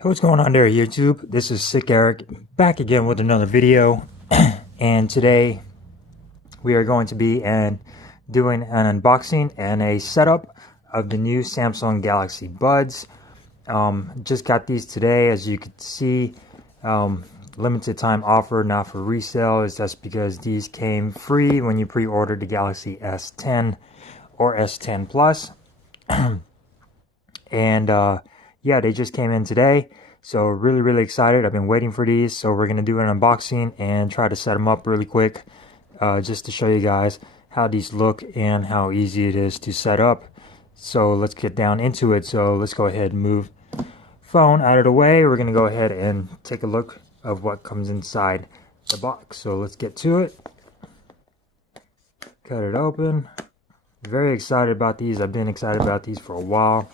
Hey, what's going on there, YouTube? This is Sick Eric back again with another video, and today we are going to be doing an unboxing and a setup of the new Samsung Galaxy Buds. Just got these today, as you can see. Limited time offer, not for resale. Is just because these came free when you pre-ordered the Galaxy S10 or S10 Plus. And yeah, they just came in today, so really excited. I've been waiting for these, so we're gonna do an unboxing and try to set them up really quick, just to show you guys how these look and how easy it is to set up. So let's get down into it. So let's go ahead and move phone out of the way. We're gonna go ahead and take a look of what comes inside the box. So let's get to it. Cut it open. Very excited about these. I've been excited about these for a while.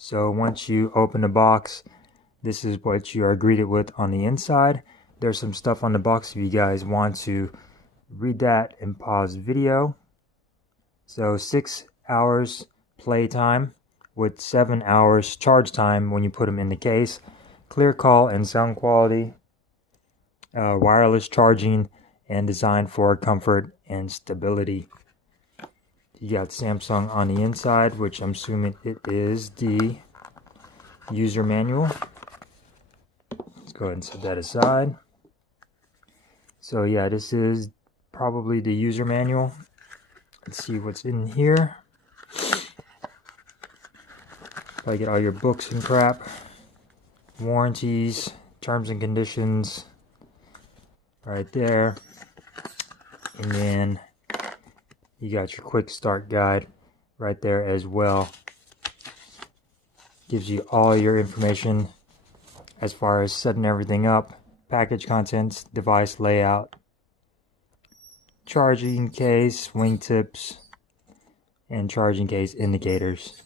So once you open the box, this is what you are greeted with on the inside. There's some stuff on the box if you guys want to read that and pause the video. So 6 hours playtime with 7 hours charge time when you put them in the case. Clear call and sound quality. Wireless charging and designed for comfort and stability. You got Samsung on the inside, which I'm assuming it is the user manual. Let's go ahead and set that aside. So yeah, this is probably the user manual. Let's see what's in here. Probably get all your books and crap. Warranties, terms and conditions right there. And then you got your quick start guide right there as well. Gives you all your information as far as setting everything up, package contents, device layout, charging case, wingtips, and charging case indicators.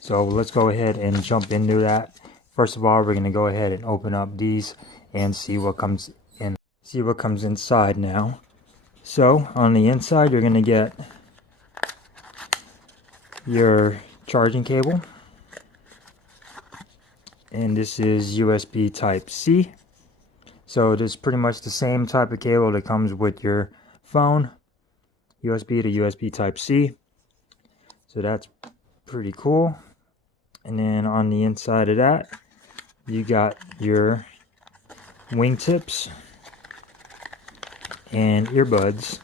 So let's go ahead and jump into that. First of all, we're going to go ahead and open up these and see what comes in. See what comes inside now. So on the inside, you're going to get your charging cable, and this is USB type C. So it is pretty much the same type of cable that comes with your phone, USB to USB type C. So that's pretty cool. And then on the inside of that, you got your wingtips and earbuds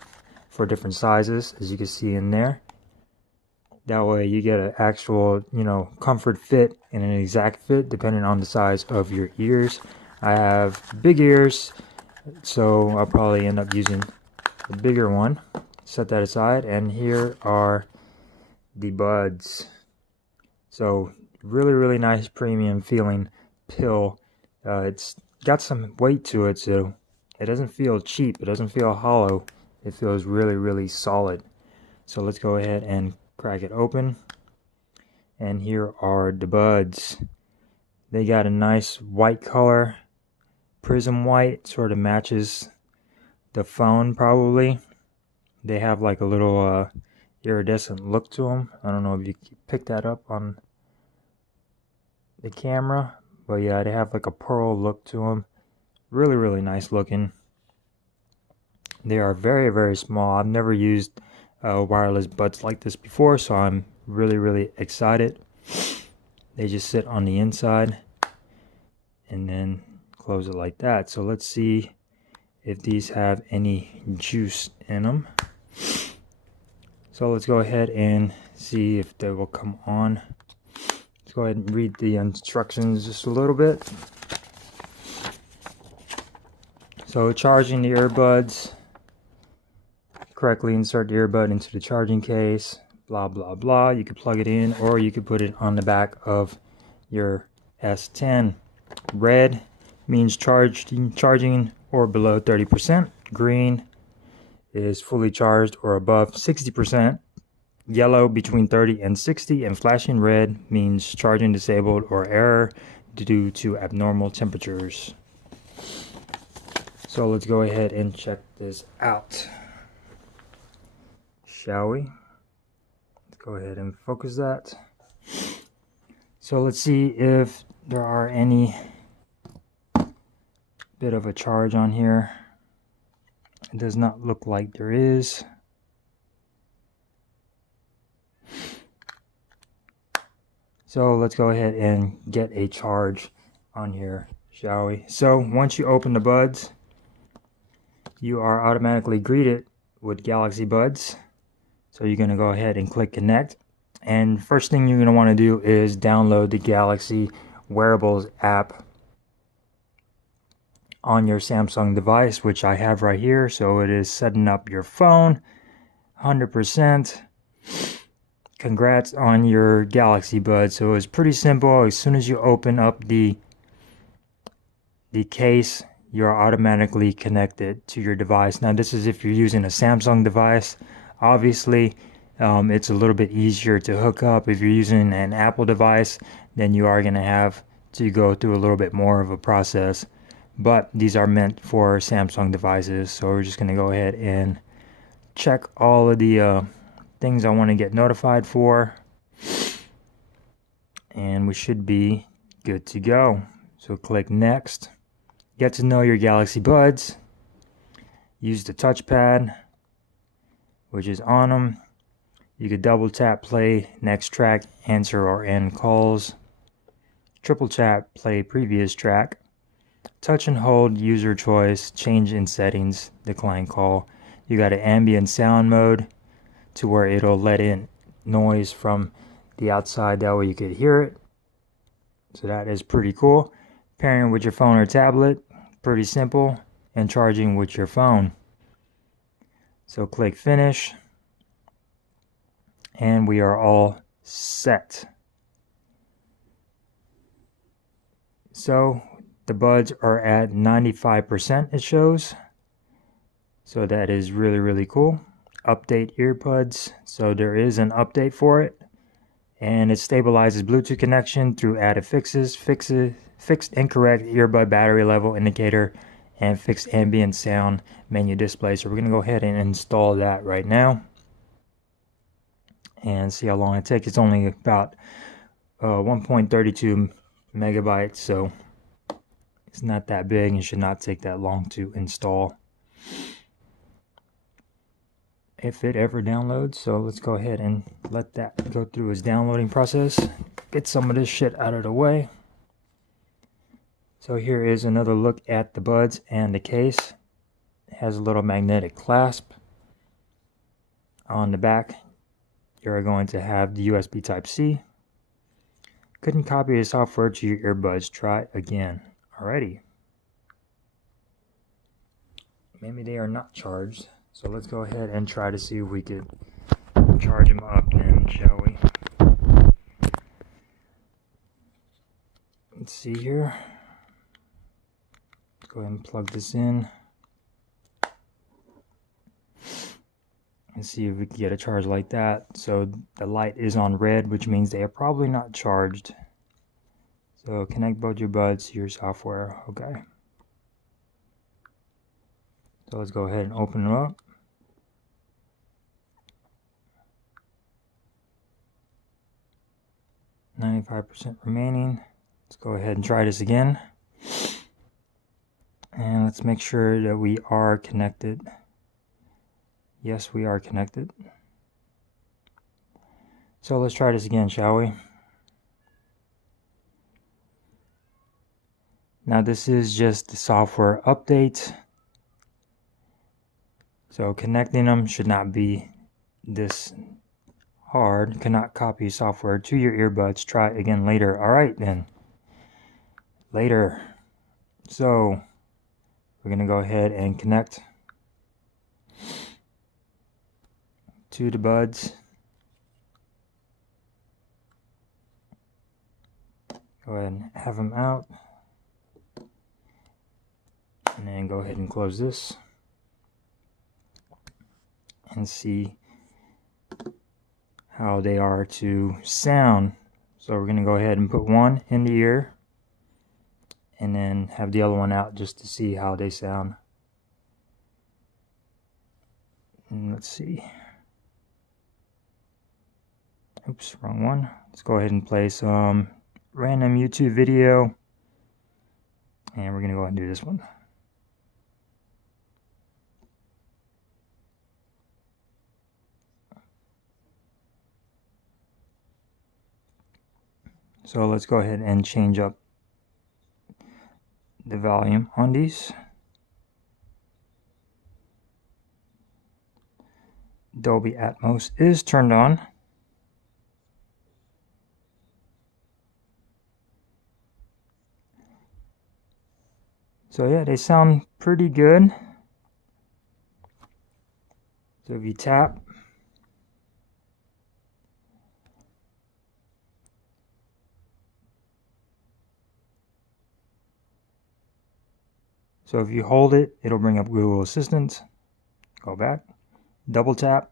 for different sizes, as you can see in there. That way you get an actual, comfort fit and an exact fit depending on the size of your ears. I have big ears, so I'll probably end up using the bigger one. Set that aside, and here are the buds. So really nice premium feeling pill. It's got some weight to it, so it doesn't feel cheap. It doesn't feel hollow. It feels really solid. So let's go ahead and crack it open, and here are the buds. They got a nice white color, prism white, sort of matches the phone probably. They have like a little iridescent look to them. I don't know if you pick that up on the camera, but yeah, they have like a pearl look to them. Really nice looking. They are very small. I've never used wireless buds like this before, so I'm really excited. They just sit on the inside and then close it like that. So let's see if these have any juice in them. So let's go ahead and see if they will come on. Let's go ahead and read the instructions just a little bit. So charging the earbuds. Correctly insert the earbud into the charging case, blah blah. You could plug it in, or you could put it on the back of your S10. Red means charging or below 30%. Green is fully charged or above 60%. Yellow between 30 and 60, and flashing red means charging disabled or error due to abnormal temperatures. So let's go ahead and check this out, shall we? Let's go ahead and focus that. So let's see if there are any bit of a charge on here. It does not look like there is. So let's go ahead and get a charge on here, shall we? So once you open the buds, you are automatically greeted with Galaxy Buds. So you're going to go ahead and click connect. And first thing you're going to want to do is download the Galaxy Wearables app on your Samsung device, which I have right here. So it is setting up your phone 100%. Congrats on your Galaxy Buds. So it's pretty simple. As soon as you open up the case, you're automatically connected to your device. Now this is if you're using a Samsung device. Obviously it's a little bit easier to hook up. If you're using an Apple device, then you are going to have to go through a little bit more of a process, but these are meant for Samsung devices. So we're just going to go ahead and check all of the things I want to get notified for, and we should be good to go. So click next. Get to know your Galaxy Buds. Use the touchpad, which is on them. You could double tap play next track, answer or end calls. Triple tap play previous track. Touch and hold user choice, change in settings, decline call. You got an ambient sound mode to where it'll let in noise from the outside, that way you could hear it. So that is pretty cool. Pairing with your phone or tablet, pretty simple. And charging with your phone. So click finish, and we are all set. So the buds are at 95%, it shows. So that is really cool. Update earbuds. So there is an update for it, and it stabilizes Bluetooth connection through added fixes, fixed incorrect earbud battery level indicator, and fixed ambient sound menu display. So we're going to go ahead and install that right now and see how long it takes. It's only about 1.32 megabytes, so it's not that big and should not take that long to install if it ever downloads. So let's go ahead and let that go through its downloading process. Get some of this shit out of the way. So here is another look at the buds and the case. It has a little magnetic clasp. On the back, you're going to have the USB Type-C. Couldn't copy the software to your earbuds. Try again. Alrighty. Maybe they are not charged. So let's go ahead and try to see if we could charge them up then, shall we? Let's see here. Let's go ahead and plug this in. And see if we can get a charge like that. So the light is on red, which means they are probably not charged. So connect both your buds to your software. Okay. So let's go ahead and open it up. %remaining. Let's go ahead and try this again. And let's make sure that we are connected. Yes, we are connected. So let's try this again, shall we? Now this is just the software update. So connecting them should not be this hard. Cannot copy software to your earbuds. Try again later. Alright then. Later. So we're going to go ahead and connect to the buds. Go ahead and have them out. And then go ahead and close this. And see how they are to sound. So we're going to go ahead and put one in the ear. And then have the other one out just to see how they sound. And let's see. Oops, wrong one. Let's go ahead and play some random YouTube video, and we're gonna go ahead and do this one. So let's go ahead and change up the volume on these. Dolby Atmos is turned on. So yeah, they sound pretty good. So if you tap, so if you hold it, it'll bring up Google Assistant. Go back, double tap.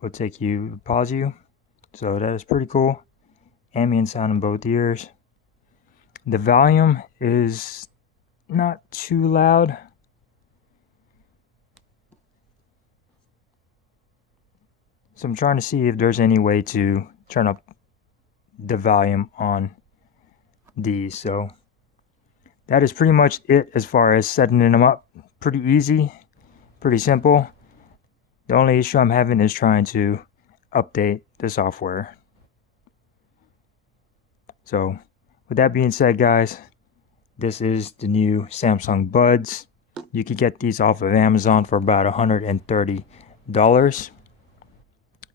Will take you, pause you. So that is pretty cool. Ambient sound in both ears. The volume is not too loud. So I'm trying to see if there's any way to turn up the volume on these. So that is pretty much it as far as setting them up. Pretty easy, pretty simple. The only issue I'm having is trying to update the software. So with that being said, guys, this is the new Samsung Buds. You could get these off of Amazon for about $130.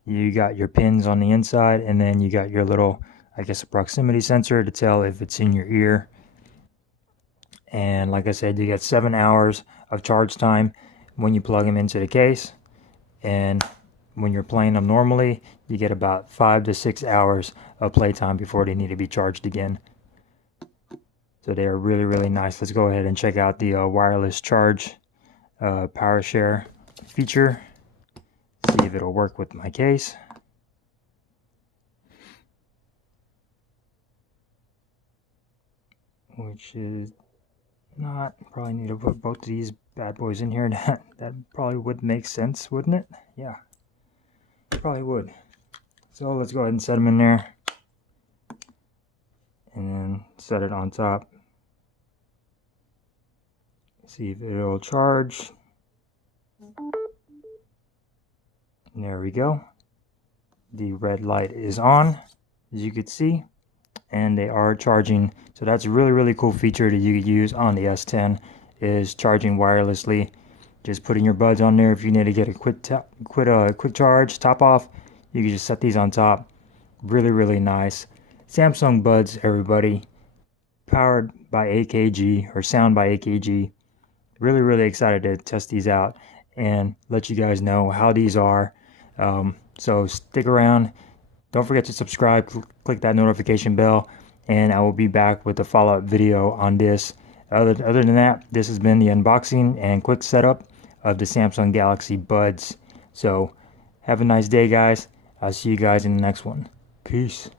You got your pins on the inside, and then you got your little, I guess, a proximity sensor to tell if it's in your ear. And like I said, you get 7 hours of charge time when you plug them into the case. And when you're playing them normally, you get about 5 to 6 hours of playtime before they need to be charged again. So they are really, really nice. Let's go ahead and check out the wireless charge power share feature. See if it'll work with my case. Which is not, probably need to put both of these bad boys in here. That probably would make sense, wouldn't it? Yeah, probably would. So let's go ahead and set them in there, and then set it on top. See if it'll charge. And there we go. The red light is on, as you can see, and they are charging. So that's a really, really cool feature that you could use on the S10, is charging wirelessly. Just putting your buds on there. If you need to get a quick charge, top off, you can just set these on top. Really, really nice. Samsung Buds, everybody. Powered by AKG, or sound by AKG. Really, really excited to test these out and let you guys know how these are. So stick around. Don't forget to subscribe, click that notification bell, and I will be back with a follow-up video on this. Other than that, this has been the unboxing and quick setup of the Samsung Galaxy Buds. So have a nice day, guys. I'll see you guys in the next one. Peace.